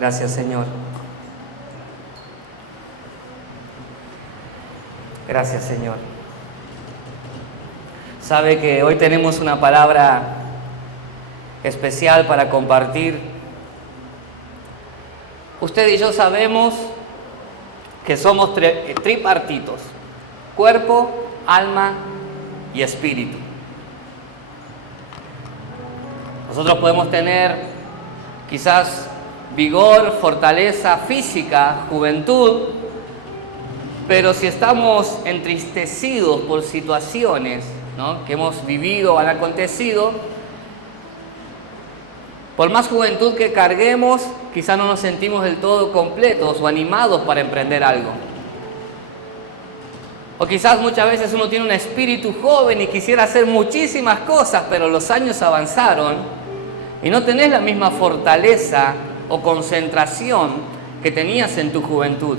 Gracias, Señor. Gracias, Señor. Sabe que hoy tenemos una palabra especial para compartir. Usted y yo sabemos que somos tripartitos: cuerpo, alma y espíritu. Nosotros podemos tener quizás vigor, fortaleza física, juventud, pero si estamos entristecidos por situaciones, ¿no?, que hemos vivido o han acontecido, por más juventud que carguemos, quizás no nos sentimos del todo completos o animados para emprender algo. O quizás muchas veces uno tiene un espíritu joven y quisiera hacer muchísimas cosas, pero los años avanzaron y no tenés la misma fortaleza o concentración que tenías en tu juventud.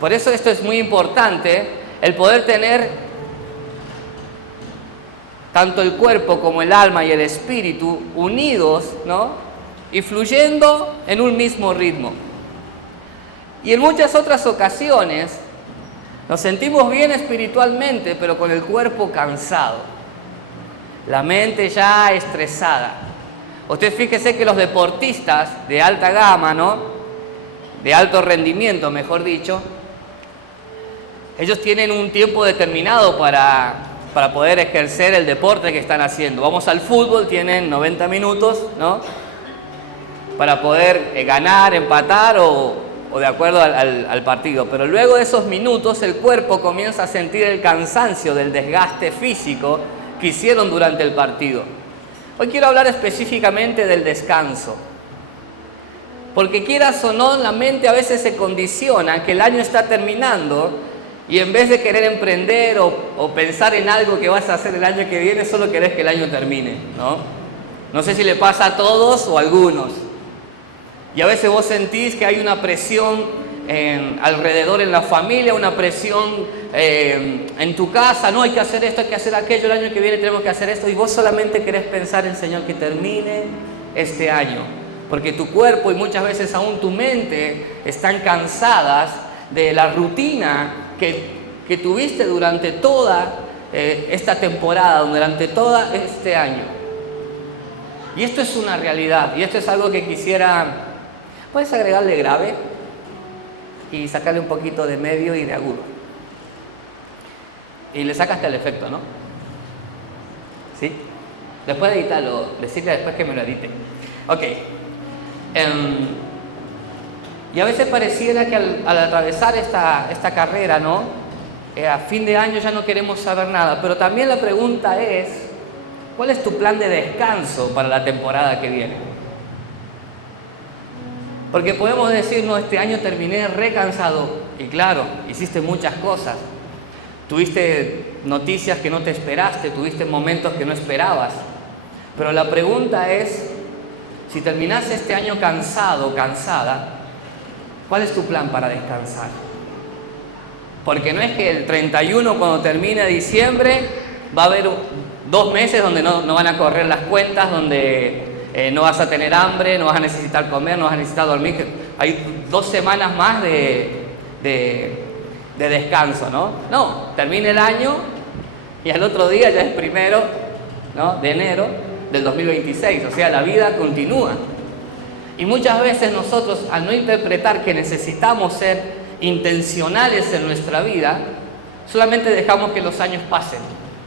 Por eso esto es muy importante, el poder tener tanto el cuerpo como el alma y el espíritu unidos, ¿no?, y fluyendo en un mismo ritmo. Y en muchas otras ocasiones nos sentimos bien espiritualmente, pero con el cuerpo cansado, la mente ya estresada. Usted fíjese que los deportistas de alta gama, ¿no?, de alto rendimiento, mejor dicho, ellos tienen un tiempo determinado para poder ejercer el deporte que están haciendo. Vamos al fútbol, tienen 90 minutos, ¿no?, para poder ganar, empatar o de acuerdo al partido. Pero luego de esos minutos el cuerpo comienza a sentir el cansancio del desgaste físico que hicieron durante el partido. Hoy quiero hablar específicamente del descanso. Porque quieras o no, la mente a veces se condiciona, que el año está terminando y en vez de querer emprender o pensar en algo que vas a hacer el año que viene, solo querés que el año termine, ¿no? No sé si le pasa a todos o a algunos. Y a veces vos sentís que hay una presión alrededor en la familia, una presión en tu casa, no, hay que hacer esto, hay que hacer aquello, el año que viene tenemos que hacer esto, y vos solamente querés pensar en, Señor, que termine este año. Porque tu cuerpo y muchas veces aún tu mente están cansadas de la rutina que tuviste durante toda esta temporada, durante todo este año. Y esto es una realidad, y esto es algo que quisiera, puedes agregarle grave y sacarle un poquito de medio y de agudo. Y le sacaste el efecto, ¿no? ¿Sí? Después de editarlo, decirle después que me lo edite. Ok. Y a veces pareciera que al atravesar esta carrera, ¿no?, a fin de año ya no queremos saber nada. Pero también la pregunta es, ¿cuál es tu plan de descanso para la temporada que viene? Porque podemos decir, no, este año terminé recansado. Y claro, hiciste muchas cosas. Tuviste noticias que no te esperaste, tuviste momentos que no esperabas. Pero la pregunta es, si terminás este año cansado o cansada, ¿cuál es tu plan para descansar? Porque no es que el 31, cuando termine diciembre, va a haber 2 meses donde no van a correr las cuentas, donde no vas a tener hambre, no vas a necesitar comer, no vas a necesitar dormir. Hay 2 semanas más de descanso, ¿no? No, termina el año y al otro día ya es 1, ¿no?, de enero del 2026, o sea, la vida continúa. Y muchas veces nosotros, al no interpretar que necesitamos ser intencionales en nuestra vida, solamente dejamos que los años pasen.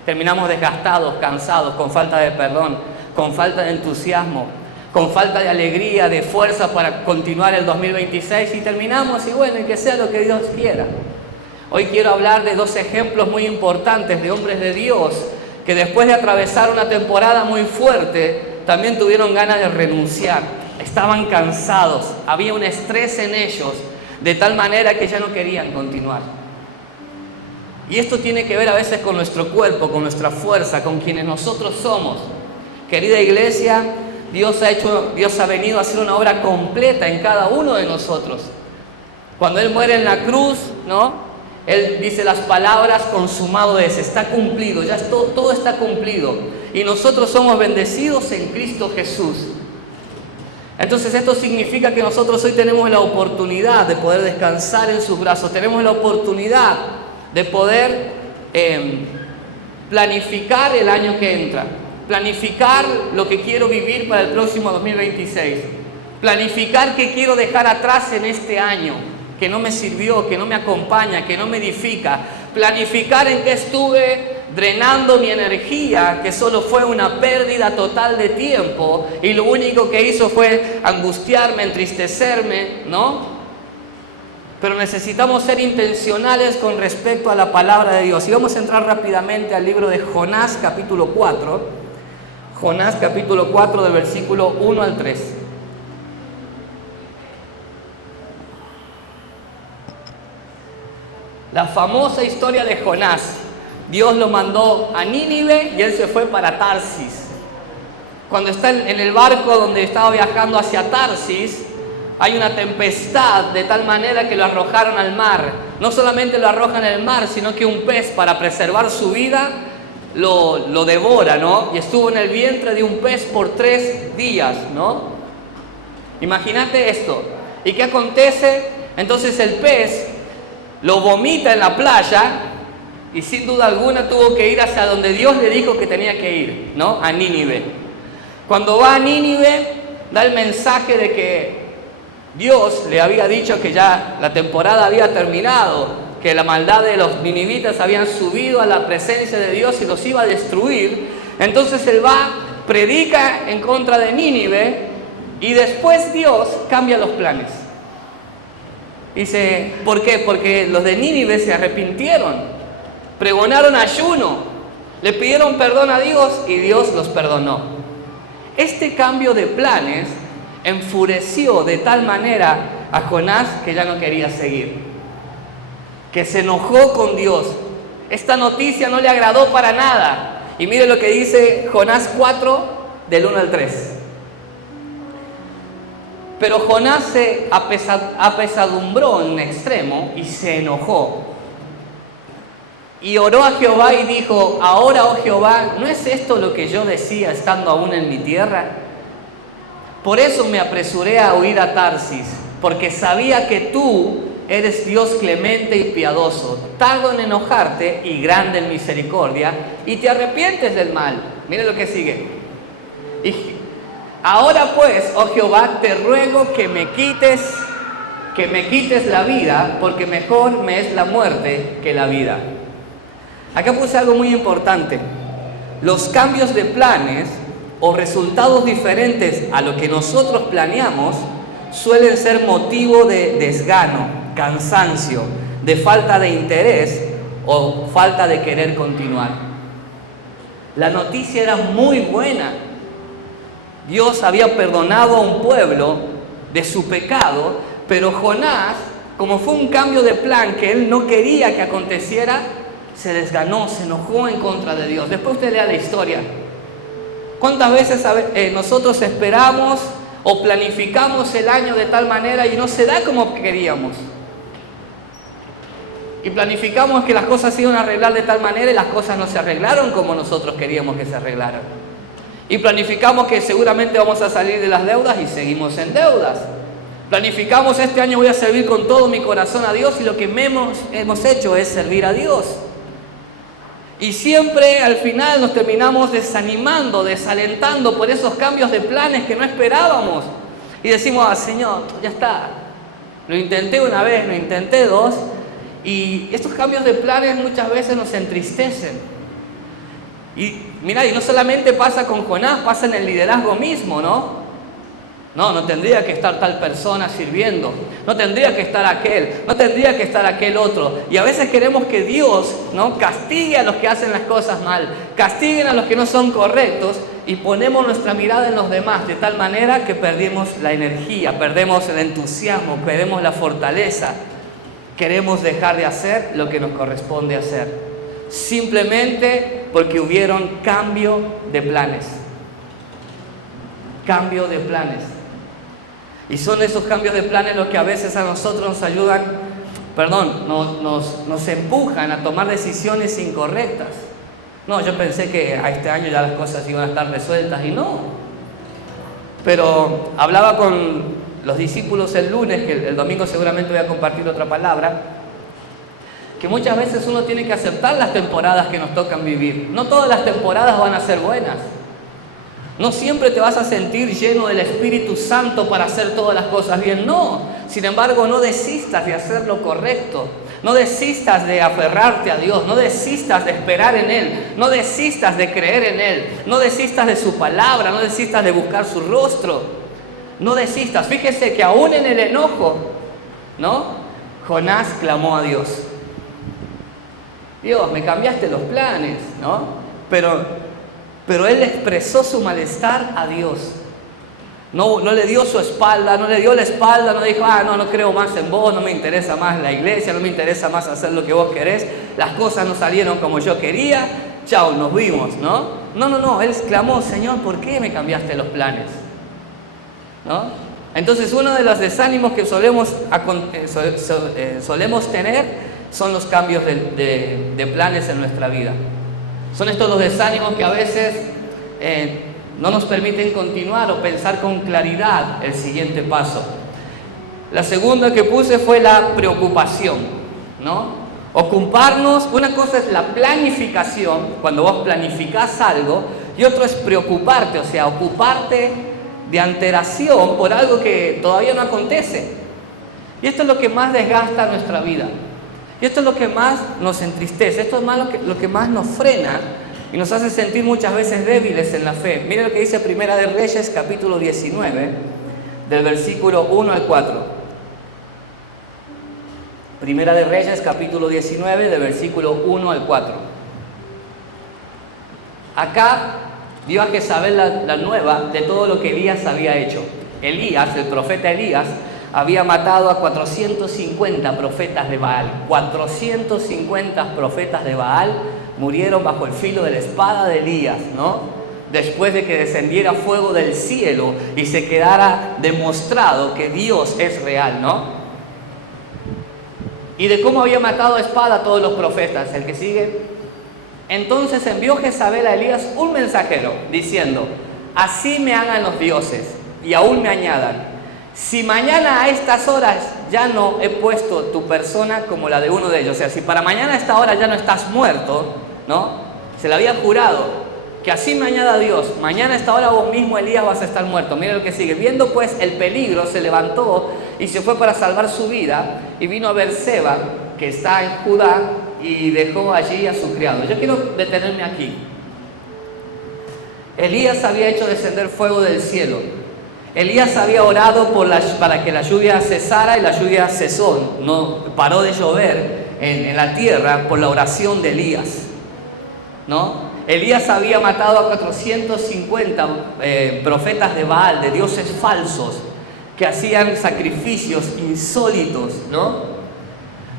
Terminamos desgastados, cansados, con falta de perdón, con falta de entusiasmo, con falta de alegría, de fuerza para continuar el 2026, y terminamos y bueno, y que sea lo que Dios quiera. Hoy quiero hablar de 2 ejemplos muy importantes de hombres de Dios que después de atravesar una temporada muy fuerte, también tuvieron ganas de renunciar. Estaban cansados, había un estrés en ellos, de tal manera que ya no querían continuar. Y esto tiene que ver a veces con nuestro cuerpo, con nuestra fuerza, con quienes nosotros somos. Querida iglesia, Dios ha venido a hacer una obra completa en cada uno de nosotros. Cuando Él muere en la cruz, ¿no?, Él dice las palabras, consumado es, está cumplido, ya todo está cumplido. Y nosotros somos bendecidos en Cristo Jesús. Entonces esto significa que nosotros hoy tenemos la oportunidad de poder descansar en sus brazos, tenemos la oportunidad de poder planificar el año que entra, planificar lo que quiero vivir para el próximo 2026, planificar qué quiero dejar atrás en este año, que no me sirvió, que no me acompaña, que no me edifica, planificar en qué estuve drenando mi energía, que solo fue una pérdida total de tiempo y lo único que hizo fue angustiarme, entristecerme, ¿no? Pero necesitamos ser intencionales con respecto a la palabra de Dios. Y vamos a entrar rápidamente al libro de Jonás capítulo 4. Jonás capítulo 4 del versículo 1 al 3. La famosa historia de Jonás. Dios lo mandó a Nínive y él se fue para Tarsis. Cuando está en el barco donde estaba viajando hacia Tarsis, hay una tempestad de tal manera que lo arrojaron al mar. No solamente lo arrojan al mar, sino que un pez, para preservar su vida, lo devora, ¿no? Y estuvo en el vientre de un pez por 3 días, ¿no? Imagínate esto. ¿Y qué acontece? Entonces el pez lo vomita en la playa y sin duda alguna tuvo que ir hacia donde Dios le dijo que tenía que ir, ¿no? A Nínive. Cuando va a Nínive, da el mensaje de que Dios le había dicho que ya la temporada había terminado, que la maldad de los ninivitas habían subido a la presencia de Dios y los iba a destruir. Entonces él va, predica en contra de Nínive y después Dios cambia los planes. Dice, ¿por qué? Porque los de Nínive se arrepintieron, pregonaron ayuno, le pidieron perdón a Dios y Dios los perdonó. Este cambio de planes enfureció de tal manera a Jonás que ya no quería seguir, que se enojó con Dios. Esta noticia no le agradó para nada. Y mire lo que dice Jonás 4 del 1 al 3. Pero Jonás se apesadumbró en extremo y se enojó. Y oró a Jehová y dijo, ahora, oh Jehová, ¿no es esto lo que yo decía estando aún en mi tierra? Por eso me apresuré a huir a Tarsis, porque sabía que tú eres Dios clemente y piadoso, tardo en enojarte y grande en misericordia, y te arrepientes del mal. Mire lo que sigue. Y ahora pues, oh Jehová, te ruego que me quites la vida, porque mejor me es la muerte que la vida. Acá puse algo muy importante. Los cambios de planes o resultados diferentes a lo que nosotros planeamos suelen ser motivo de desgano, cansancio, de falta de interés o falta de querer continuar. La noticia era muy buena. Dios había perdonado a un pueblo de su pecado, pero Jonás, como fue un cambio de plan que él no quería que aconteciera, se desganó, se enojó en contra de Dios. Después usted lea la historia. ¿Cuántas veces nosotros esperamos o planificamos el año de tal manera y no se da como queríamos? Y planificamos que las cosas se iban a arreglar de tal manera y las cosas no se arreglaron como nosotros queríamos que se arreglaran. Y planificamos que seguramente vamos a salir de las deudas y seguimos en deudas. Planificamos este año voy a servir con todo mi corazón a Dios y lo que hemos hecho es servir a Dios. Y siempre al final nos terminamos desanimando, desalentando por esos cambios de planes que no esperábamos. Y decimos, Señor, ya está. Lo intenté una vez, lo intenté 2. Y estos cambios de planes muchas veces nos entristecen. Y mira, y no solamente pasa con Jonás, pasa en el liderazgo mismo, ¿no? No tendría que estar tal persona sirviendo, no tendría que estar aquel, no tendría que estar aquel otro. Y a veces queremos que Dios, ¿no?, castigue a los que hacen las cosas mal, castiguen a los que no son correctos y ponemos nuestra mirada en los demás de tal manera que perdemos la energía, perdemos el entusiasmo, perdemos la fortaleza. Queremos dejar de hacer lo que nos corresponde hacer, simplemente porque hubieron cambio de planes. Cambio de planes. Y son esos cambios de planes los que a veces a nosotros nos ayudan, nos empujan a tomar decisiones incorrectas. No, yo pensé que a este año ya las cosas iban a estar resueltas y no. pero hablaba con los discípulos el lunes, que el domingo seguramente voy a compartir otra palabra, que muchas veces uno tiene que aceptar las temporadas que nos tocan vivir. No todas las temporadas van a ser buenas. No siempre te vas a sentir lleno del Espíritu Santo para hacer todas las cosas bien. No. Sin embargo, no desistas de hacer lo correcto. No desistas de aferrarte a Dios. No desistas de esperar en Él. No desistas de creer en Él. No desistas de su palabra. No desistas de buscar su rostro. No desistas. Fíjese que aún en el enojo, ¿no? Jonás clamó a Dios. Dios, me cambiaste los planes, ¿no? Pero él expresó su malestar a Dios. No le dio su espalda, no le dio la espalda, no dijo, no creo más en vos, no me interesa más la iglesia, no me interesa más hacer lo que vos querés, las cosas no salieron como yo quería, chao, nos vimos, ¿no? No, él clamó, Señor, ¿por qué me cambiaste los planes? ¿No? Entonces uno de los desánimos que solemos tener son los cambios de planes en nuestra vida. Son estos los desánimos que a veces no nos permiten continuar o pensar con claridad el siguiente paso. La segunda que puse fue la preocupación, ¿no? Ocuparnos, una cosa es la planificación, cuando vos planificás algo, y otro es preocuparte, o sea, ocuparte de antelación por algo que todavía no acontece. Y esto es lo que más desgasta nuestra vida. Y esto es lo que más nos entristece, esto es lo que más nos frena y nos hace sentir muchas veces débiles en la fe. Miren lo que dice Primera de Reyes, capítulo 19, del versículo 1 al 4. Primera de Reyes, capítulo 19, del versículo 1 al 4. Acá dio a Jezabel la nueva de todo lo que Elías había hecho. Elías, el profeta Elías, había matado a 450 profetas de Baal. 450 profetas de Baal murieron bajo el filo de la espada de Elías, ¿no? Después de que descendiera fuego del cielo y se quedara demostrado que Dios es real, ¿no? Y de cómo había matado a espada a todos los profetas. El que sigue. Entonces envió Jezabel a Elías un mensajero diciendo: así me hagan los dioses y aún me añadan, si mañana a estas horas ya no he puesto tu persona como la de uno de ellos, o sea, si para mañana a esta hora ya no estás muerto, ¿no? Se le había jurado que así me añada Dios, mañana a esta hora vos mismo, Elías, vas a estar muerto. Mira lo que sigue. Viendo pues el peligro, se levantó y se fue para salvar su vida y vino a Berseba, que está en Judá, y dejó allí a su criado. Yo quiero detenerme aquí. Elías había hecho descender fuego del cielo. Elías había orado para que la lluvia cesara y la lluvia cesó. No paró de llover en la tierra por la oración de Elías, ¿no? Elías había matado a 450 profetas de Baal, de dioses falsos, que hacían sacrificios insólitos, ¿no?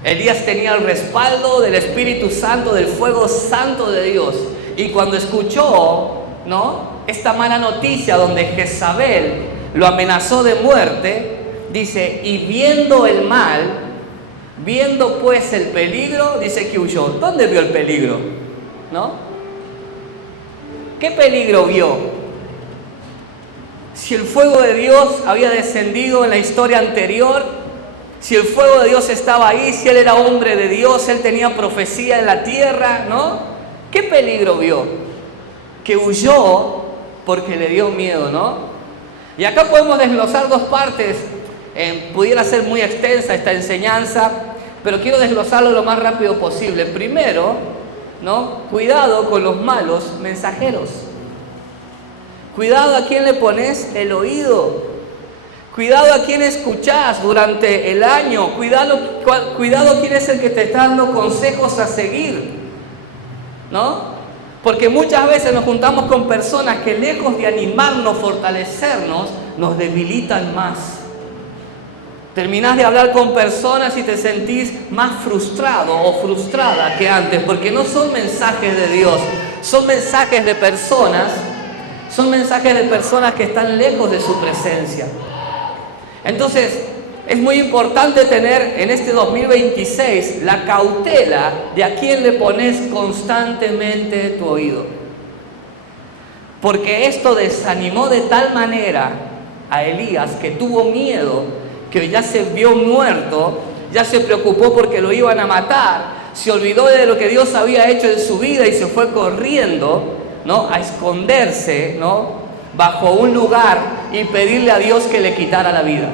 Elías tenía el respaldo del Espíritu Santo, del fuego santo de Dios. Y cuando escuchó, ¿no?, esta mala noticia donde Jezabel lo amenazó de muerte, dice, y viendo el mal, viendo pues el peligro, dice que huyó. ¿Dónde vio el peligro? ¿No? ¿Qué peligro vio? Si el fuego de Dios había descendido en la historia anterior, si el fuego de Dios estaba ahí, si él era hombre de Dios, él tenía profecía en la tierra, ¿no? ¿Qué peligro vio? Que huyó porque le dio miedo, ¿no? Y acá podemos desglosar dos partes. Pudiera ser muy extensa esta enseñanza, pero quiero desglosarlo lo más rápido posible. Primero, ¿no?, cuidado con los malos mensajeros. Cuidado a quién le pones el oído. Cuidado a quién escuchás durante el año. Cuidado quién es el que te está dando consejos a seguir, ¿no? Porque muchas veces nos juntamos con personas que, lejos de animarnos, fortalecernos, nos debilitan más. Terminás de hablar con personas y te sentís más frustrado o frustrada que antes, porque no son mensajes de Dios, son mensajes de personas que están lejos de su presencia. Entonces, es muy importante tener en este 2026 la cautela de a quién le pones constantemente tu oído. Porque esto desanimó de tal manera a Elías, que tuvo miedo, que ya se vio muerto, ya se preocupó porque lo iban a matar, se olvidó de lo que Dios había hecho en su vida y se fue corriendo, ¿no?, a esconderse, ¿no?, bajo un lugar y pedirle a Dios que le quitara la vida.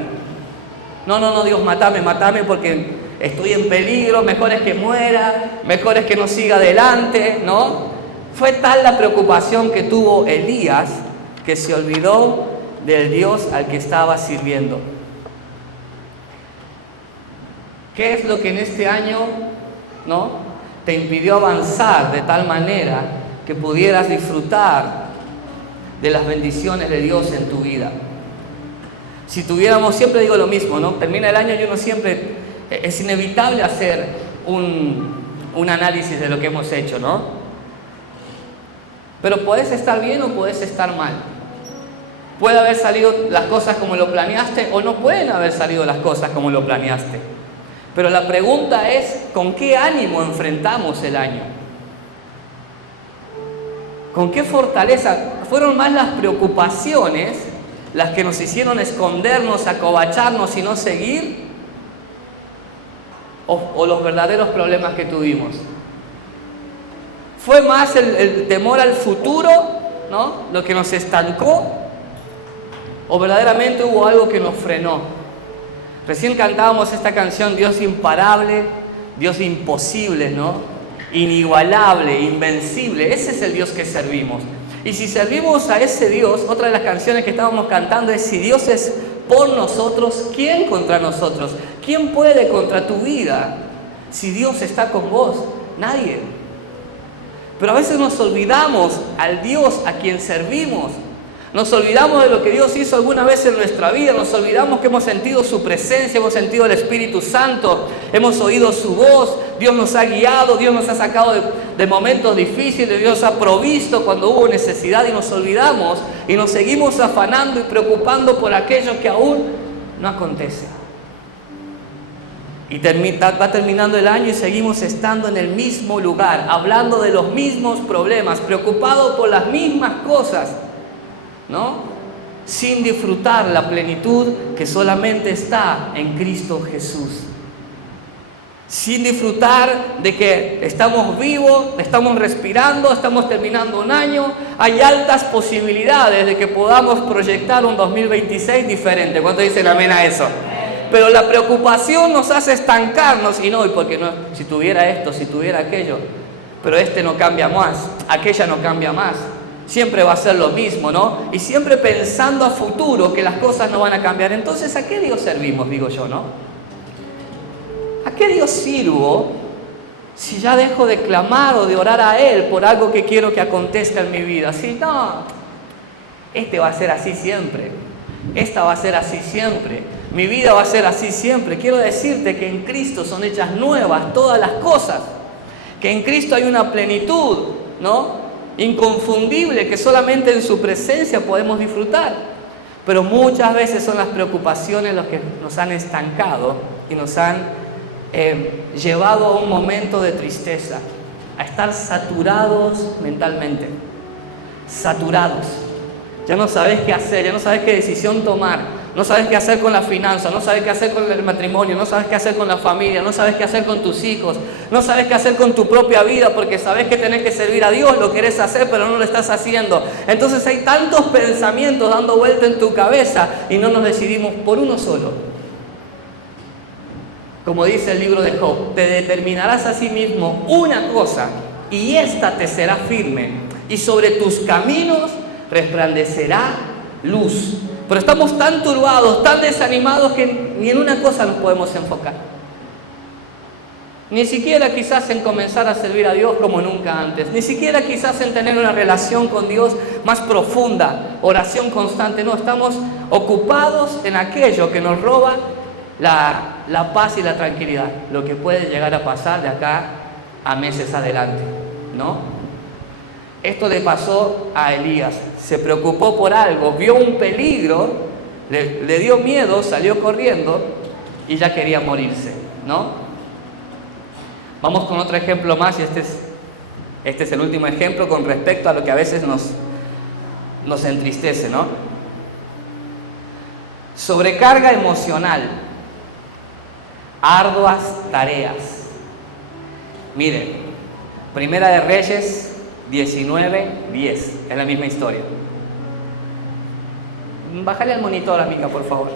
No, Dios, mátame porque estoy en peligro, mejor es que muera, mejor es que no siga adelante, ¿no? Fue tal la preocupación que tuvo Elías que se olvidó del Dios al que estaba sirviendo. ¿Qué es lo que en este año, ¿no?, te impidió avanzar de tal manera que pudieras disfrutar de las bendiciones de Dios en tu vida? Si tuviéramos, siempre digo lo mismo, ¿no? Termina el año y uno siempre, es inevitable hacer un análisis de lo que hemos hecho, ¿no? Pero puedes estar bien o puedes estar mal. Puede haber salido las cosas como lo planeaste o no pueden haber salido las cosas como lo planeaste. Pero la pregunta es, ¿con qué ánimo enfrentamos el año? ¿Con qué fortaleza? ¿Fueron más las preocupaciones las que nos hicieron escondernos, acobacharnos y no seguir? ¿O los verdaderos problemas que tuvimos? ¿Fue más el temor al futuro, ¿no?, lo que nos estancó? ¿O verdaderamente hubo algo que nos frenó? Recién cantábamos esta canción, Dios imparable, Dios imposible, ¿no?, inigualable, invencible. Ese es el Dios que servimos. Y si servimos a ese Dios, otra de las canciones que estábamos cantando es: si Dios es por nosotros, ¿quién contra nosotros? ¿Quién puede contra tu vida? Si Dios está con vos, nadie. Pero a veces nos olvidamos al Dios a quien servimos. Nos olvidamos de lo que Dios hizo alguna vez en nuestra vida. Nos olvidamos que hemos sentido su presencia, hemos sentido el Espíritu Santo, hemos oído su voz. Dios nos ha guiado, Dios nos ha sacado de momentos difíciles, Dios ha provisto cuando hubo necesidad, y nos olvidamos y nos seguimos afanando y preocupando por aquello que aún no acontece. Y va terminando el año y seguimos estando en el mismo lugar, hablando de los mismos problemas, preocupados por las mismas cosas, ¿no?, sin disfrutar la plenitud que solamente está en Cristo Jesús. Sin disfrutar de que estamos vivos, estamos respirando, estamos terminando un año. Hay altas posibilidades de que podamos proyectar un 2026 diferente. ¿Cuántos dicen amén a eso? Pero la preocupación nos hace estancarnos, y porque no, si tuviera esto, si tuviera aquello, pero no cambia más, aquella no cambia más. Siempre va a ser lo mismo, ¿no? Y siempre pensando a futuro que las cosas no van a cambiar. Entonces, ¿a qué Dios servimos? Digo yo, ¿no? ¿A qué Dios sirvo si ya dejo de clamar o de orar a Él por algo que quiero que acontezca en mi vida? Si no, va a ser así siempre. Esta va a ser así siempre. Mi vida va a ser así siempre. Quiero decirte que en Cristo son hechas nuevas todas las cosas. Que en Cristo hay una plenitud, ¿no?, inconfundible, que solamente en su presencia podemos disfrutar. Pero muchas veces son las preocupaciones las que nos han estancado y nos han llevado a un momento de tristeza, a estar saturados mentalmente, saturados. Ya no sabes qué hacer, ya no sabes qué decisión tomar, no sabes qué hacer con la finanza, no sabes qué hacer con el matrimonio, no sabes qué hacer con la familia, no sabes qué hacer con tus hijos, no sabes qué hacer con tu propia vida, porque sabes que tenés que servir a Dios, lo querés hacer, pero no lo estás haciendo. Entonces hay tantos pensamientos dando vuelta en tu cabeza y no nos decidimos por uno solo. Como dice el libro de Job, te determinarás a sí mismo una cosa y ésta te será firme, y sobre tus caminos resplandecerá luz. Pero estamos tan turbados, tan desanimados, que ni en una cosa nos podemos enfocar. Ni siquiera quizás en comenzar a servir a Dios como nunca antes. Ni siquiera quizás en tener una relación con Dios más profunda, oración constante. No, estamos ocupados en aquello que nos roba la paz y la tranquilidad. Lo que puede llegar a pasar de acá a meses adelante, ¿no? Esto le pasó a Elías. Se preocupó por algo, vio un peligro, le dio miedo, salió corriendo y ya quería morirse, ¿no? Vamos con otro ejemplo más, y este es el último ejemplo con respecto a lo que a veces nos entristece, ¿no? Sobrecarga emocional. Arduas tareas. Miren, Primera de Reyes 19:10. Es la misma historia. Bájale al monitor, amiga, por favor.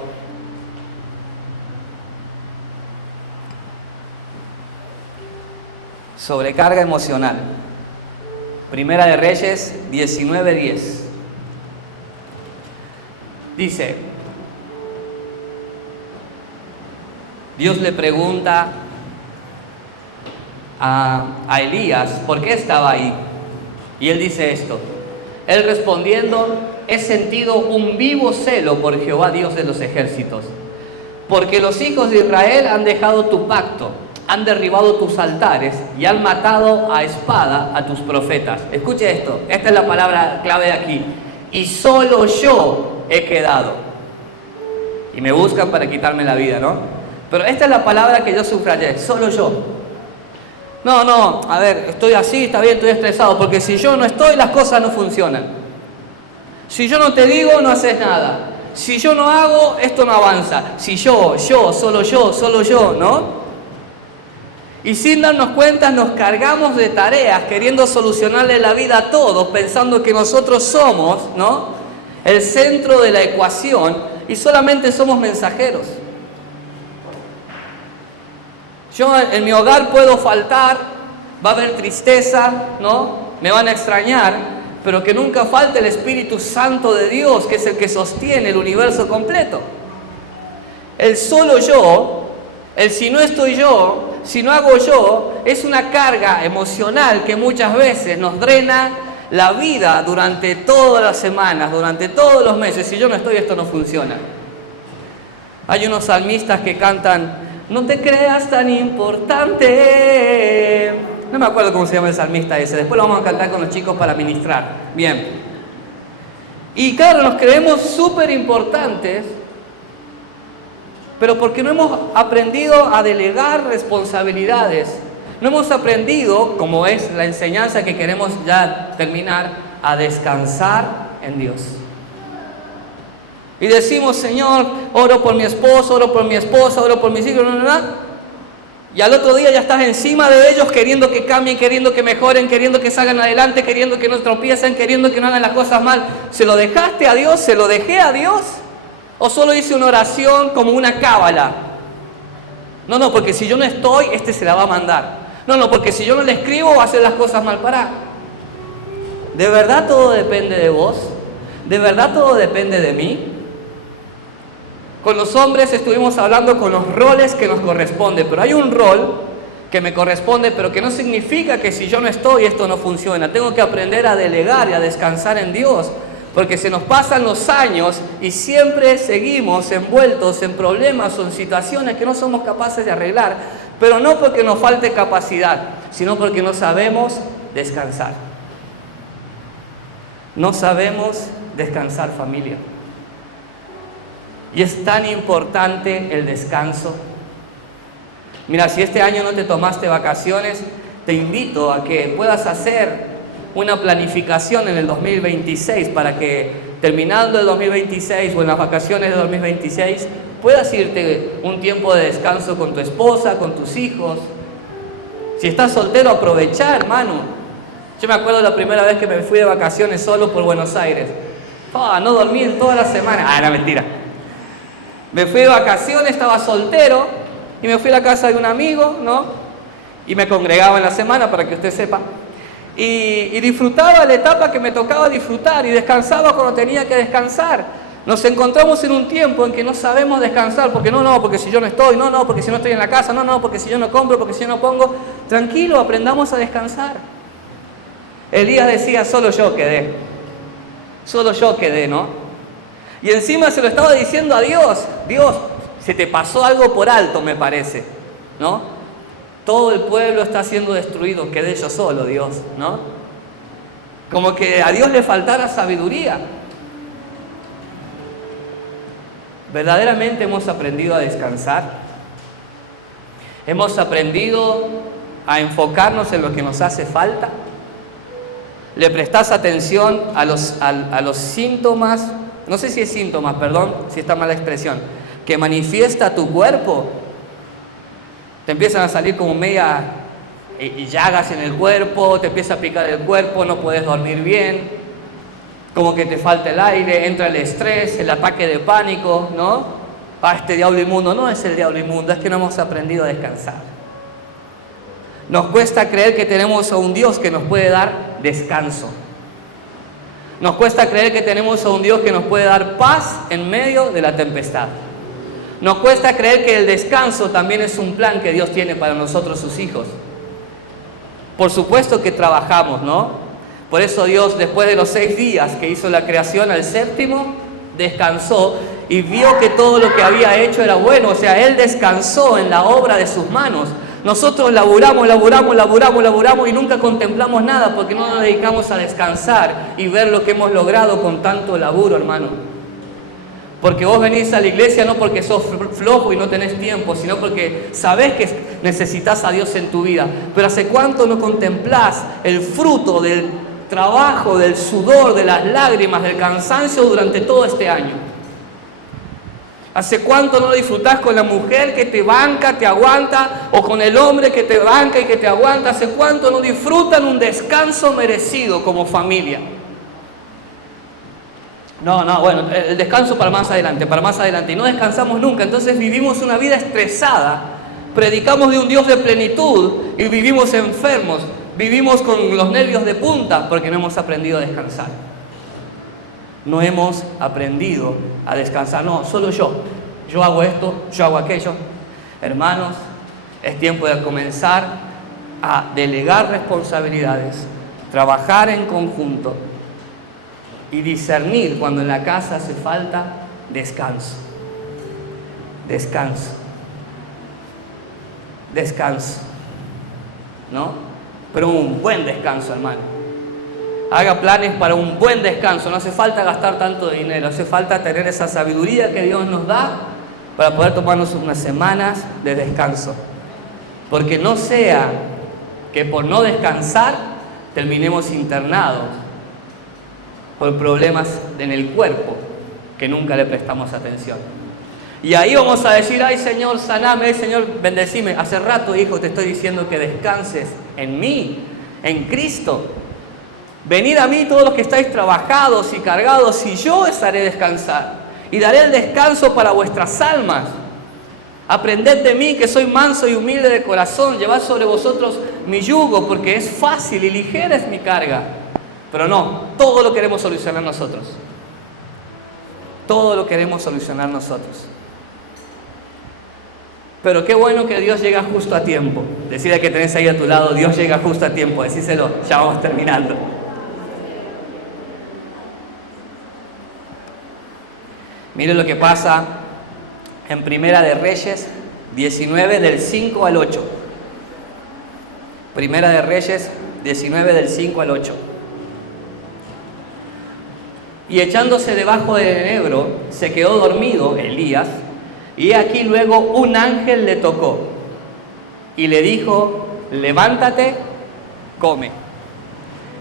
Sobrecarga emocional. Primera de Reyes 19:10. Dice, Dios le pregunta a Elías por qué estaba ahí. Y él dice esto. Él respondiendo, he sentido un vivo celo por Jehová Dios de los ejércitos, porque los hijos de Israel han dejado tu pacto, han derribado tus altares y han matado a espada a tus profetas. Escuche esto, esta es la palabra clave de aquí. Y solo yo he quedado. Y me buscan para quitarme la vida, ¿no? Pero esta es la palabra que yo subrayé, solo yo. No, a ver, estoy así, está bien, estoy estresado, porque si yo no estoy, las cosas no funcionan. Si yo no te digo, no haces nada. Si yo no hago, esto no avanza. Si solo yo, ¿no? Y sin darnos cuenta nos cargamos de tareas, queriendo solucionarle la vida a todos, pensando que nosotros somos, ¿no?, el centro de la ecuación y solamente somos mensajeros. Yo en mi hogar puedo faltar, va a haber tristeza, ¿no? Me van a extrañar, pero que nunca falte el Espíritu Santo de Dios, que es el que sostiene el universo completo. El solo yo, el si no estoy yo, si no hago yo, es una carga emocional que muchas veces nos drena la vida durante todas las semanas, durante todos los meses. Si yo no estoy, esto no funciona. Hay unos salmistas que cantan, no te creas tan importante. No me acuerdo cómo se llama el salmista ese. Después lo vamos a cantar con los chicos para ministrar. Bien. Y claro, nos creemos súper importantes, pero porque no hemos aprendido a delegar responsabilidades. No hemos aprendido, como es la enseñanza que queremos ya terminar, a descansar en Dios. Y decimos, Señor, oro por mi esposo, oro por mi esposa, oro por mis hijos, y al otro día ya estás encima de ellos queriendo que cambien, queriendo que mejoren, queriendo que salgan adelante, queriendo que no tropiecen, queriendo que no hagan las cosas mal. ¿Se lo dejaste a Dios? ¿Se lo dejé a Dios? ¿O solo hice una oración como una cábala? No, porque si yo no estoy, este se la va a mandar. No, porque si yo no le escribo, va a hacer las cosas mal. Para. ¿De verdad todo depende de vos? ¿De verdad todo depende de mí? Con los hombres estuvimos hablando con los roles que nos corresponden, pero hay un rol que me corresponde, pero que no significa que si yo no estoy, esto no funciona. Tengo que aprender a delegar y a descansar en Dios, porque se nos pasan los años y siempre seguimos envueltos en problemas o en situaciones que no somos capaces de arreglar, pero no porque nos falte capacidad, sino porque no sabemos descansar. No sabemos descansar, familia. Y es tan importante el descanso. Mira, si este año no te tomaste vacaciones, te invito a que puedas hacer una planificación en el 2026 para que terminando el 2026 o en las vacaciones de 2026 puedas irte un tiempo de descanso con tu esposa, con tus hijos. Si estás soltero, aprovecha, hermano. Yo me acuerdo la primera vez que me fui de vacaciones solo por Buenos Aires. No dormí en toda la semana. Era mentira. Me fui de vacaciones, estaba soltero y me fui a la casa de un amigo, ¿no? Y me congregaba en la semana, para que usted sepa. Y disfrutaba la etapa que me tocaba disfrutar y descansaba cuando tenía que descansar. Nos encontramos en un tiempo en que no sabemos descansar, porque porque si yo no estoy, porque si no estoy en la casa, porque si yo no compro, porque si yo no pongo. Tranquilo, aprendamos a descansar. Elías decía, solo yo quedé, ¿no? Y encima se lo estaba diciendo a Dios. Dios, se te pasó algo por alto, me parece, ¿no? Todo el pueblo está siendo destruido, quedé yo solo, Dios, ¿no? Como que a Dios le faltara sabiduría. ¿Verdaderamente hemos aprendido a descansar? ¿Hemos aprendido a enfocarnos en lo que nos hace falta? ¿Le prestás atención a los síntomas no sé si es síntomas, perdón si está mala expresión, que manifiesta tu cuerpo, te empiezan a salir como media llagas en el cuerpo, te empieza a picar el cuerpo, no puedes dormir bien, como que te falta el aire, entra el estrés, el ataque de pánico, ¿no? Este diablo inmundo. No es el diablo inmundo, es que no hemos aprendido a descansar. Nos cuesta creer que tenemos a un Dios que nos puede dar descanso. Nos cuesta creer que tenemos a un Dios que nos puede dar paz en medio de la tempestad. Nos cuesta creer que el descanso también es un plan que Dios tiene para nosotros, sus hijos. Por supuesto que trabajamos, ¿no? Por eso Dios, después de los 6 días que hizo la creación, al séptimo descansó y vio que todo lo que había hecho era bueno. O sea, Él descansó en la obra de sus manos. Nosotros laburamos y nunca contemplamos nada porque no nos dedicamos a descansar y ver lo que hemos logrado con tanto laburo, hermano. Porque vos venís a la iglesia no porque sos flojo y no tenés tiempo, sino porque sabés que necesitas a Dios en tu vida. Pero ¿hace cuánto no contemplás el fruto del trabajo, del sudor, de las lágrimas, del cansancio durante todo este año? ¿Hace cuánto no disfrutás con la mujer que te banca, te aguanta, o con el hombre que te banca y que te aguanta? ¿Hace cuánto no disfrutan un descanso merecido como familia? Bueno, el descanso para más adelante, y no descansamos nunca. Entonces vivimos una vida estresada, predicamos de un Dios de plenitud y vivimos enfermos, vivimos con los nervios de punta porque no hemos aprendido a descansar. No hemos aprendido a descansar. No, solo yo hago esto, yo hago aquello. Hermanos, es tiempo de comenzar a delegar responsabilidades, trabajar en conjunto y discernir cuando en la casa hace falta descanso. Descanso, ¿no? Pero un buen descanso, hermano. Haga planes para un buen descanso. No hace falta gastar tanto dinero, hace falta tener esa sabiduría que Dios nos da para poder tomarnos unas semanas de descanso. Porque no sea que por no descansar terminemos internados por problemas en el cuerpo que nunca le prestamos atención. Y ahí vamos a decir: ay Señor, saname, ay Señor, bendecime. Hace rato, hijo, te estoy diciendo que descanses en mí, en Cristo. Venid a mí todos los que estáis trabajados y cargados, y yo os haré descansar. Y daré el descanso para vuestras almas. Aprended de mí, que soy manso y humilde de corazón. Llevad sobre vosotros mi yugo, porque es fácil y ligera es mi carga. Pero no, todo lo queremos solucionar nosotros. Todo lo queremos solucionar nosotros. Pero qué bueno que Dios llega justo a tiempo. Decide que tenés ahí a tu lado: Dios llega justo a tiempo. Decíselo, ya vamos terminando. Mire lo que pasa en Primera de Reyes 19 del 5 al 8. Primera de Reyes 19 del 5 al 8. Y echándose debajo del enebro, se quedó dormido Elías, y aquí luego un ángel le tocó y le dijo: levántate, come.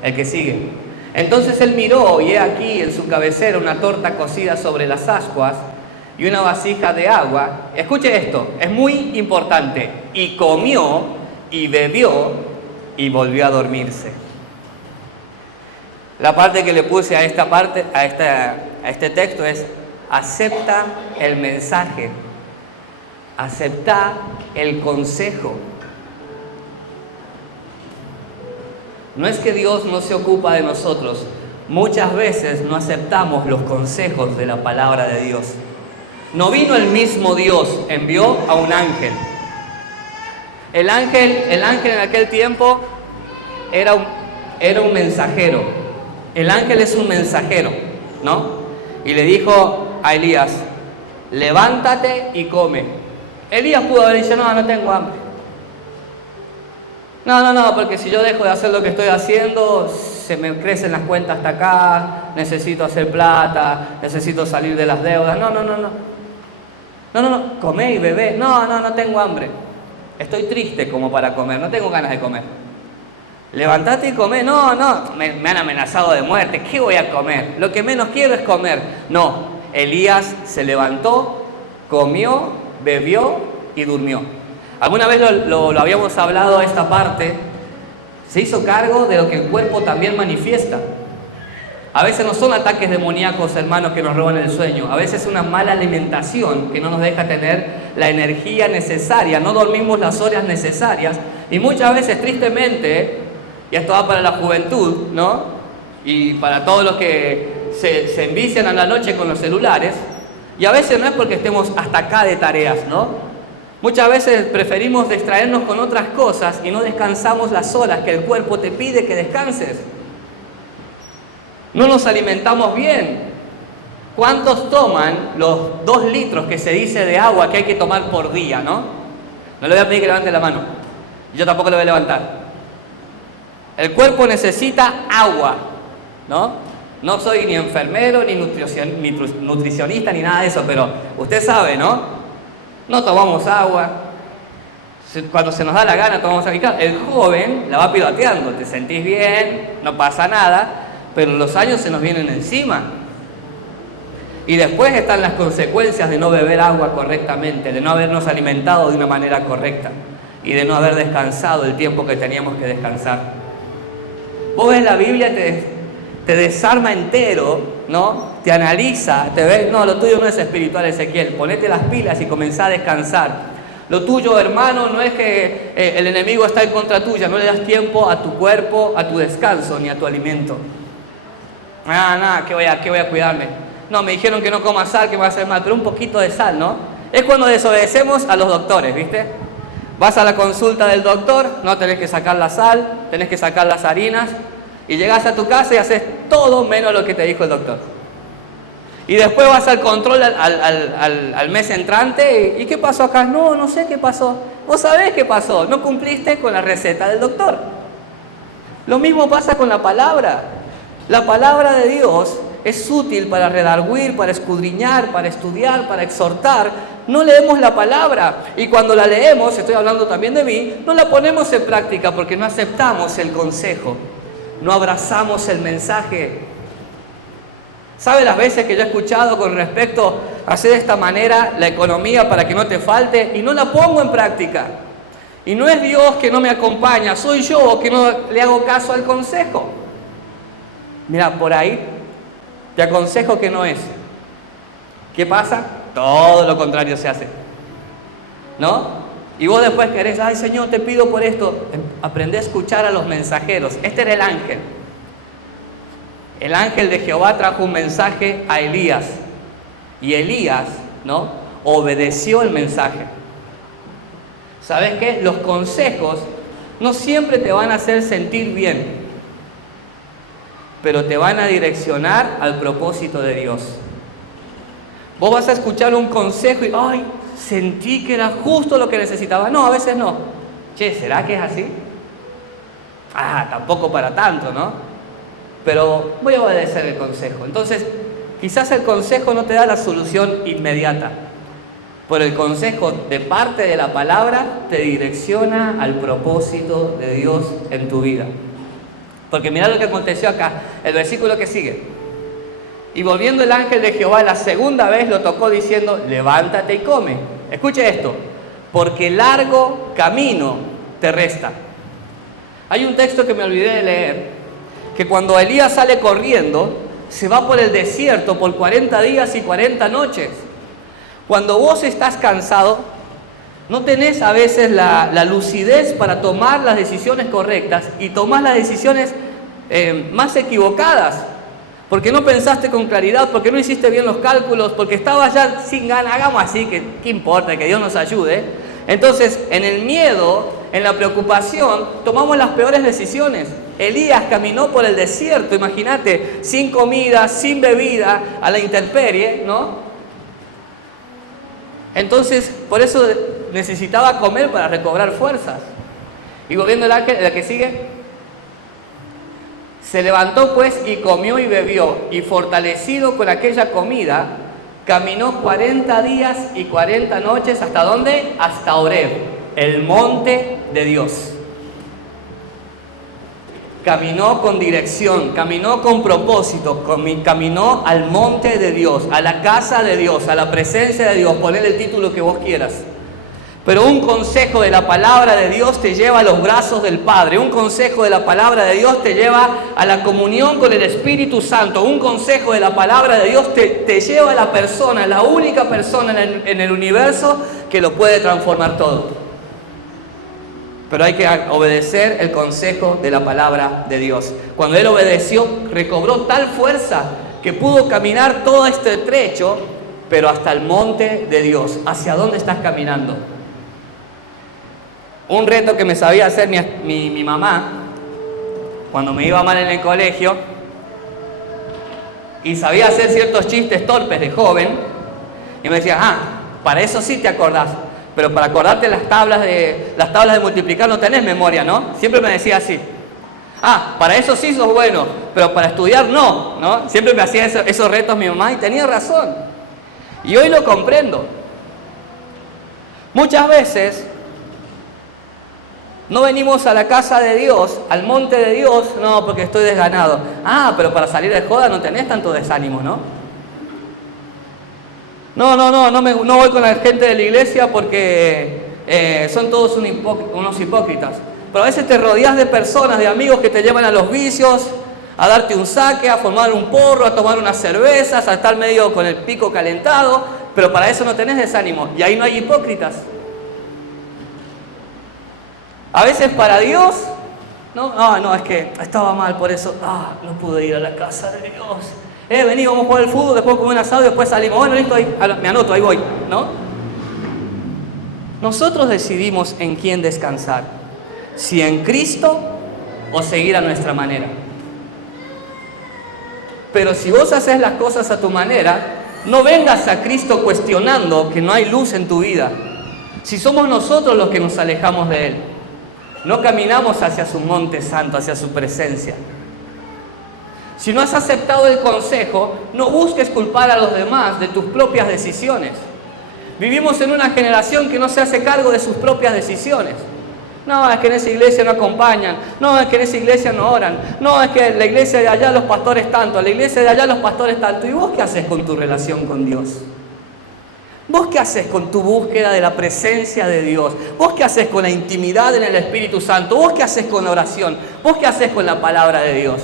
El que sigue. Entonces él miró, y he aquí en su cabecera una torta cocida sobre las ascuas y una vasija de agua. Escuche esto, es muy importante. Y comió y bebió y volvió a dormirse. La parte que le puse a este texto es: acepta el mensaje, acepta el consejo. No es que Dios no se ocupa de nosotros. Muchas veces no aceptamos los consejos de la palabra de Dios. No vino el mismo Dios, envió a un ángel. El ángel en aquel tiempo era un mensajero. El ángel es un mensajero, ¿no? Y le dijo a Elías: levántate y come. Elías pudo haber dicho: no tengo hambre. No, porque si yo dejo de hacer lo que estoy haciendo, se me crecen las cuentas hasta acá, necesito hacer plata, necesito salir de las deudas. No, comé y bebé. No tengo hambre. Estoy triste como para comer, no tengo ganas de comer. Levantate y come. No, me han amenazado de muerte. ¿Qué voy a comer? Lo que menos quiero es comer. No, Elías se levantó, comió, bebió y durmió. Alguna vez lo habíamos hablado esta parte. Se hizo cargo de lo que el cuerpo también manifiesta. A veces no son ataques demoníacos, hermanos, que nos roban el sueño. A veces es una mala alimentación que no nos deja tener la energía necesaria. No dormimos las horas necesarias. Y muchas veces, tristemente, y esto va para la juventud, ¿no? Y para todos los que se envician a la noche con los celulares. Y a veces no es porque estemos hasta acá de tareas, ¿no? Muchas veces preferimos distraernos con otras cosas y no descansamos las horas que el cuerpo te pide que descanses. No nos alimentamos bien. ¿Cuántos toman los 2 litros que se dice de agua que hay que tomar por día, no? No le voy a pedir que levante la mano. Yo tampoco le voy a levantar. El cuerpo necesita agua, ¿no? No soy ni enfermero, ni nutricionista, ni nada de eso, pero usted sabe, ¿no? No tomamos agua. Cuando se nos da la gana tomamos agua. El joven la va piloteando. Te sentís bien, no pasa nada. Pero los años se nos vienen encima. Y después están las consecuencias de no beber agua correctamente, de no habernos alimentado de una manera correcta y de no haber descansado el tiempo que teníamos que descansar. Vos ves la Biblia, te desarma entero, ¿no? Te analiza, te ves, no, lo tuyo no es espiritual, Ezequiel, ponete las pilas y comenzá a descansar. Lo tuyo, hermano, no es que el enemigo está en contra tuya, no le das tiempo a tu cuerpo, a tu descanso, ni a tu alimento. ¿Qué voy a cuidarme? No, me dijeron que no coma sal, que me va a hacer mal, pero un poquito de sal, ¿no? Es cuando desobedecemos a los doctores, ¿viste? Vas a la consulta del doctor, no tenés que sacar la sal, tenés que sacar las harinas, y llegás a tu casa y haces todo menos lo que te dijo el doctor. Y después vas al control al mes entrante, ¿y qué pasó acá? No sé qué pasó. Vos sabés qué pasó, no cumpliste con la receta del doctor. Lo mismo pasa con la palabra. La palabra de Dios es útil para redarguir, para escudriñar, para estudiar, para exhortar. No leemos la palabra y cuando la leemos, estoy hablando también de mí, no la ponemos en práctica porque no aceptamos el consejo, no abrazamos el mensaje. ¿Sabe las veces que yo he escuchado con respecto a hacer de esta manera la economía para que no te falte y no la pongo en práctica? Y no es Dios que no me acompaña, soy yo que no le hago caso al consejo. Mira, por ahí te aconsejo que no es. ¿Qué pasa? Todo lo contrario se hace, ¿no? Y vos después querés, ay Señor, te pido por esto. Aprende a escuchar a los mensajeros. Este era el ángel. El ángel de Jehová trajo un mensaje a Elías. Y Elías, ¿no? Obedeció el mensaje. ¿Sabes qué? Los consejos no siempre te van a hacer sentir bien, pero te van a direccionar al propósito de Dios. Vos vas a escuchar un consejo y, ay, sentí que era justo lo que necesitaba. No, a veces no. Che, ¿será que es así? Tampoco para tanto, ¿no? Pero voy a obedecer el consejo. Entonces, quizás el consejo no te da la solución inmediata, pero el consejo de parte de la palabra te direcciona al propósito de Dios en tu vida. Porque mirá lo que aconteció acá, el versículo que sigue. Y volviendo el ángel de Jehová la segunda vez lo tocó diciendo, levántate y come. Escuche esto, porque largo camino te resta. Hay un texto que me olvidé de leer, que cuando Elías sale corriendo, se va por el desierto por 40 días y 40 noches. Cuando vos estás cansado, no tenés a veces la lucidez para tomar las decisiones correctas y tomás las decisiones más equivocadas, porque no pensaste con claridad, porque no hiciste bien los cálculos, porque estabas ya sin ganas, hagamos así, que qué importa, que Dios nos ayude. Entonces, en el miedo, en la preocupación, tomamos las peores decisiones. Elías caminó por el desierto, imagínate, sin comida, sin bebida, a la intemperie, ¿no? Entonces, por eso necesitaba comer para recobrar fuerzas. Y volviendo el ángel, la que sigue, se levantó pues y comió y bebió, y fortalecido con aquella comida, caminó 40 días y 40 noches, ¿hasta dónde? Hasta Horeb, el monte de Dios. caminó con dirección, caminó con propósito, caminó al monte de Dios, a la casa de Dios, a la presencia de Dios, ponle el título que vos quieras. Pero un consejo de la palabra de Dios te lleva a los brazos del Padre. Un consejo de la palabra de Dios te lleva a la comunión con el Espíritu Santo. Un consejo de la palabra de Dios te lleva a la persona, la única persona en el universo que lo puede transformar todo. Pero hay que obedecer el consejo de la palabra de Dios. Cuando él obedeció, recobró tal fuerza que pudo caminar todo este trecho, pero hasta el monte de Dios. ¿Hacia dónde estás caminando? Un reto que me sabía hacer mi mamá cuando me iba mal en el colegio y sabía hacer ciertos chistes torpes de joven, y me decía, para eso sí te acordás, pero para acordarte las tablas de multiplicar no tenés memoria, ¿no? Siempre me decía así. Para eso sí sos bueno, pero para estudiar no. Siempre me hacía esos retos mi mamá y tenía razón. Y hoy lo comprendo. Muchas veces no venimos a la casa de Dios, al monte de Dios, no, porque estoy desganado. Pero para salir de joda no tenés tanto desánimo, ¿no? No voy con la gente de la iglesia porque son todos unos hipócritas. Pero a veces te rodeas de personas, de amigos que te llevan a los vicios, a darte un saque, a formar un porro, a tomar unas cervezas, a estar medio con el pico calentado, pero para eso no tenés desánimo. Y ahí no hay hipócritas. A veces para Dios, no, es que estaba mal, por eso, no pude ir a la casa de Dios. Vení, vamos a jugar al fútbol, después comer un asado y después salimos. Bueno, listo, ahí, me anoto, ahí voy, ¿no? Nosotros decidimos en quién descansar, si en Cristo o seguir a nuestra manera. Pero si vos haces las cosas a tu manera, no vengas a Cristo cuestionando que no hay luz en tu vida. Si somos nosotros los que nos alejamos de Él, no caminamos hacia su monte santo, hacia su presencia. Si no has aceptado el consejo, no busques culpar a los demás de tus propias decisiones. Vivimos en una generación que no se hace cargo de sus propias decisiones. No, es que en esa iglesia no acompañan. No, es que en esa iglesia no oran. No, es que en la iglesia de allá los pastores tanto, en la iglesia de allá los pastores tanto. ¿Y vos qué haces con tu relación con Dios? ¿Vos qué haces con tu búsqueda de la presencia de Dios? ¿Vos qué haces con la intimidad en el Espíritu Santo? ¿Vos qué haces con la oración? ¿Vos qué haces con la palabra de Dios?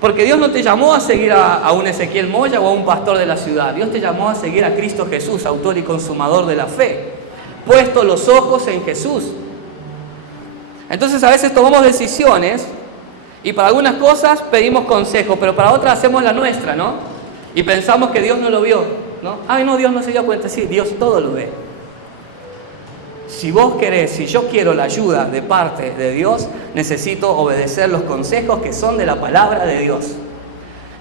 Porque Dios no te llamó a seguir a un Ezequiel Moya o a un pastor de la ciudad. Dios te llamó a seguir a Cristo Jesús, autor y consumador de la fe. Puesto los ojos en Jesús. Entonces a veces tomamos decisiones y para algunas cosas pedimos consejo, pero para otras hacemos la nuestra, ¿no? Y pensamos que Dios no lo vio, ¿no? No, Dios no se dio cuenta. Sí, Dios todo lo ve. Si vos querés, si yo quiero la ayuda de parte de Dios, necesito obedecer los consejos que son de la palabra de Dios.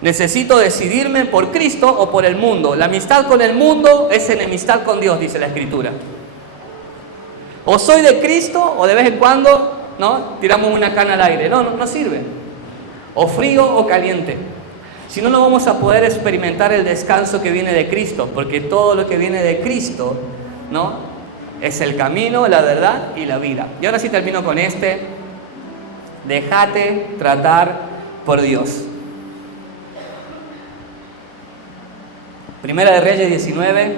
Necesito decidirme por Cristo o por el mundo. La amistad con el mundo es enemistad con Dios, dice la Escritura. O soy de Cristo o de vez en cuando, ¿no?, tiramos una cana al aire. No sirve. O frío o caliente. Si no, no vamos a poder experimentar el descanso que viene de Cristo, porque todo lo que viene de Cristo, ¿no?, es el camino, la verdad y la vida. Y ahora sí termino con este. Déjate tratar por Dios. Primera de Reyes 19.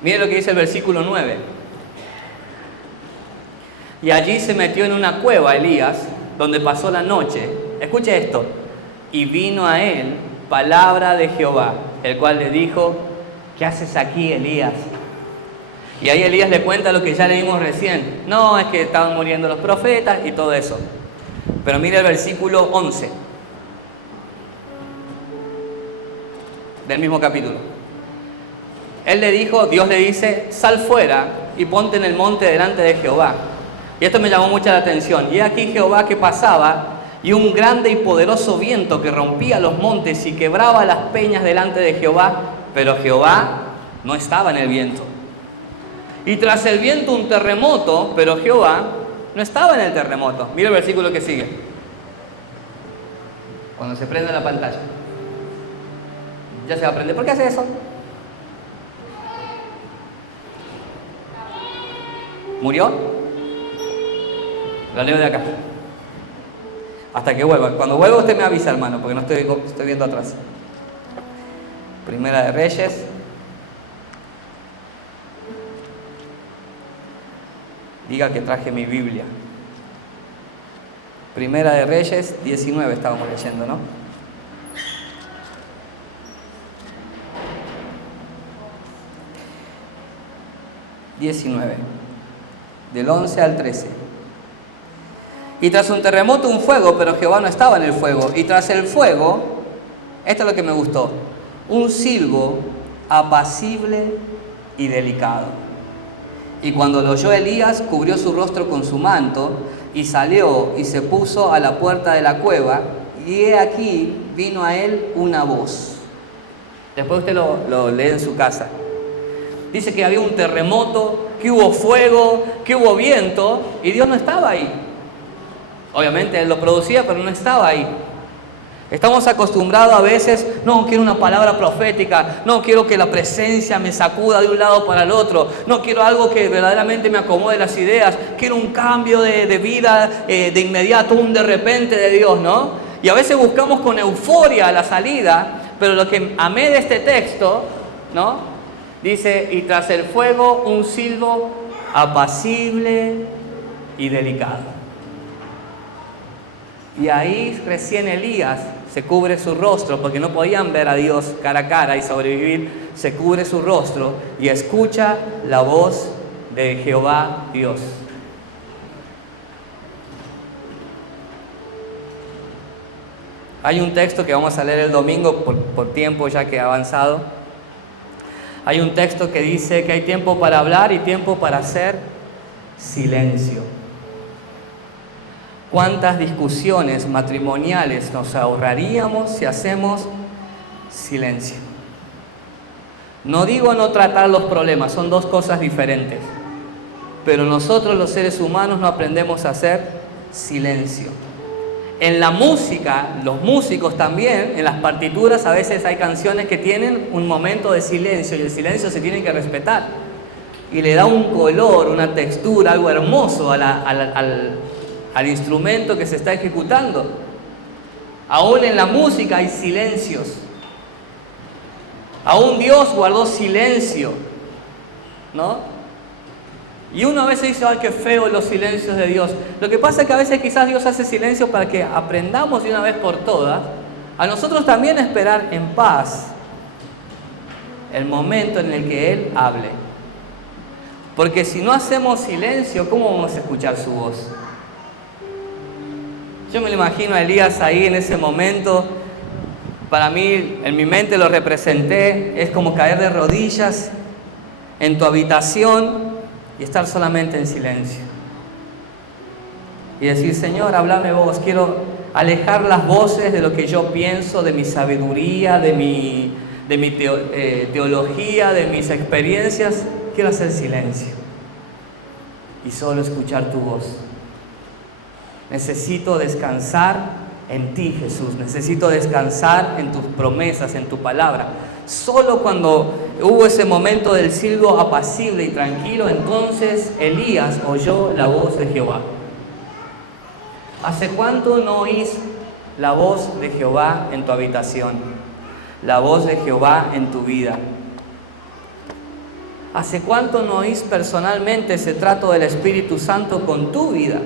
Miren lo que dice el versículo 9. Y allí se metió en una cueva Elías, donde pasó la noche. Escuche esto. Y vino a él palabra de Jehová, el cual le dijo: ¿qué haces aquí, Elías? Y ahí Elías le cuenta lo que ya leímos recién. No, es que estaban muriendo los profetas y todo eso. Pero mira el versículo 11 del mismo capítulo. Él le dijo, Dios le dice: sal fuera y ponte en el monte delante de Jehová. Y esto me llamó mucha la atención. Y aquí Jehová que pasaba, y un grande y poderoso viento que rompía los montes y quebraba las peñas delante de Jehová. Pero Jehová no estaba en el viento. Y tras el viento un terremoto, pero Jehová no estaba en el terremoto. Mira el versículo que sigue. Cuando se prende la pantalla. Ya se va a prender. ¿Por qué hace eso? ¿Murió? Lo leo de acá. Hasta que vuelva. Cuando vuelva usted me avisa, hermano, porque no estoy viendo atrás. Primera de Reyes. Diga que traje mi Biblia. Primera de Reyes 19 estábamos leyendo, ¿no? Del 11 al 13. Y tras un terremoto un fuego, pero Jehová no estaba en el fuego. Y tras el fuego, esto es lo que me gustó, un silbo apacible y delicado. Y cuando lo oyó Elías, cubrió su rostro con su manto, y salió y se puso a la puerta de la cueva, y he aquí vino a él una voz. Después usted lo lee en su casa. Dice que había un terremoto, que hubo fuego, que hubo viento, y Dios no estaba ahí. Obviamente Él lo producía, pero no estaba ahí. Estamos acostumbrados a veces, no, quiero una palabra profética, no, quiero que la presencia me sacuda de un lado para el otro, no, quiero algo que verdaderamente me acomode las ideas, quiero un cambio de vida de inmediato, un de repente de Dios, ¿no? Y a veces buscamos con euforia la salida, pero lo que amé de este texto, ¿no? Dice, y tras el fuego un silbo apacible y delicado. Y ahí recién Elías se cubre su rostro, porque no podían ver a Dios cara a cara y sobrevivir. Se cubre su rostro y escucha la voz de Jehová Dios. Hay un texto que vamos a leer el domingo por tiempo ya que ha avanzado. Hay un texto que dice que hay tiempo para hablar y tiempo para hacer silencio. ¿Cuántas discusiones matrimoniales nos ahorraríamos si hacemos silencio? No digo no tratar los problemas, son dos cosas diferentes. Pero nosotros los seres humanos no aprendemos a hacer silencio. En la música, los músicos también, en las partituras a veces hay canciones que tienen un momento de silencio y el silencio se tiene que respetar. Y le da un color, una textura, algo hermoso al instrumento que se está ejecutando. Aún en la música hay silencios. Aún Dios guardó silencio, ¿no? Y uno a veces dice, ay, qué feo los silencios de Dios. Lo que pasa es que a veces quizás Dios hace silencio para que aprendamos de una vez por todas a nosotros también esperar en paz el momento en el que Él hable. Porque si no hacemos silencio, ¿cómo vamos a escuchar su voz? Yo me lo imagino a Elías ahí en ese momento. Para mí, en mi mente lo representé, es como caer de rodillas en tu habitación y estar solamente en silencio. Y decir, Señor, háblame vos, quiero alejar las voces de lo que yo pienso, de mi sabiduría, de mi teología, de mis experiencias. Quiero hacer silencio y solo escuchar tu voz. Necesito descansar en ti, Jesús. Necesito descansar en tus promesas, en tu palabra. Solo cuando hubo ese momento del silbo apacible y tranquilo, entonces Elías oyó la voz de Jehová. ¿Hace cuánto no oís la voz de Jehová en tu habitación? La voz de Jehová en tu vida. ¿Hace cuánto no oís personalmente ese trato del Espíritu Santo con tu vida?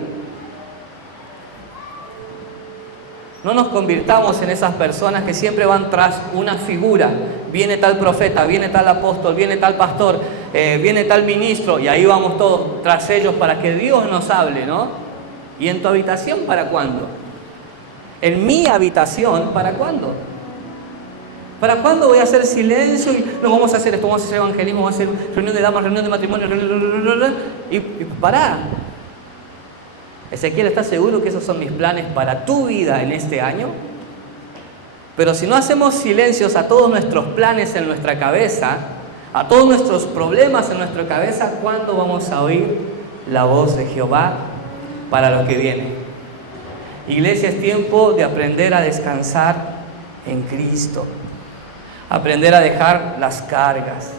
No nos convirtamos en esas personas que siempre van tras una figura. Viene tal profeta, viene tal apóstol, viene tal pastor, viene tal ministro, y ahí vamos todos tras ellos para que Dios nos hable, ¿no? ¿Y en tu habitación para cuándo? En mi habitación, ¿para cuándo? ¿Para cuándo voy a hacer silencio y no vamos a hacer esto, vamos a hacer evangelismo, vamos a hacer reunión de damas, reunión de matrimonio, y pará? Ezequiel, ¿estás seguro que esos son mis planes para tu vida en este año? Pero si no hacemos silencios a todos nuestros planes en nuestra cabeza, a todos nuestros problemas en nuestra cabeza, ¿cuándo vamos a oír la voz de Jehová para lo que viene? Iglesia, es tiempo de aprender a descansar en Cristo, aprender a dejar las cargas,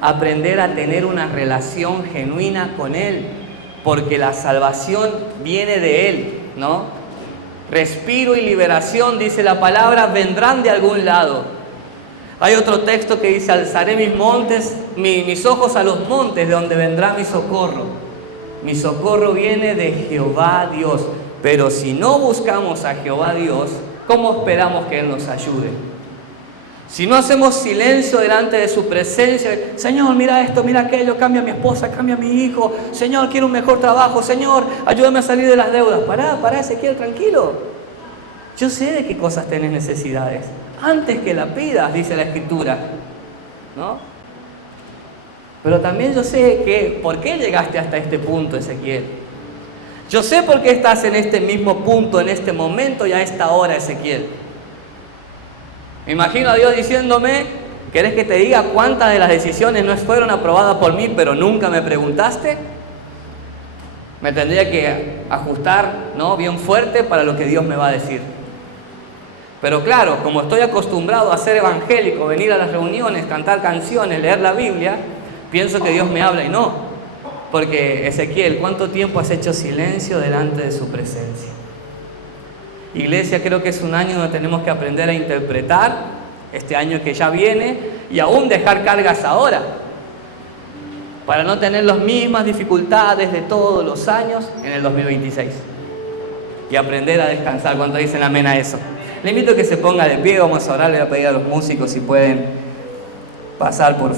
aprender a tener una relación genuina con Él, porque la salvación viene de Él, ¿no? respiro y liberación, dice la palabra, vendrán de algún lado. Hay otro texto que dice, alzaré mis ojos a los montes, de donde vendrá mi socorro. Mi socorro viene de Jehová Dios. Pero si no buscamos a Jehová Dios, ¿cómo esperamos que Él nos ayude? Si no hacemos silencio delante de su presencia, Señor, mira esto, mira aquello, cambia a mi esposa, cambia a mi hijo, Señor, quiero un mejor trabajo, Señor, ayúdame a salir de las deudas. Pará, Ezequiel, tranquilo. Yo sé de qué cosas tenés necesidades. Antes que la pidas, dice la Escritura, ¿no? Pero también yo sé que, ¿por qué llegaste hasta este punto, Ezequiel? Yo sé por qué estás en este mismo punto, en este momento y a esta hora, Ezequiel. Me imagino a Dios diciéndome, ¿querés que te diga cuántas de las decisiones no fueron aprobadas por mí, pero nunca me preguntaste? Me tendría que ajustar, ¿no?, bien fuerte para lo que Dios me va a decir. Pero claro, como estoy acostumbrado a ser evangélico, venir a las reuniones, cantar canciones, leer la Biblia, pienso que Dios me habla y no. Porque, Ezequiel, ¿cuánto tiempo has hecho silencio delante de su presencia? Iglesia, creo que es un año donde tenemos que aprender a interpretar, este año que ya viene, y aún dejar cargas ahora, para no tener las mismas dificultades de todos los años en el 2026. Y aprender a descansar. ¿Cuántos dicen amén a eso? Le invito a que se ponga de pie, vamos a orar, le voy a pedir a los músicos si pueden pasar por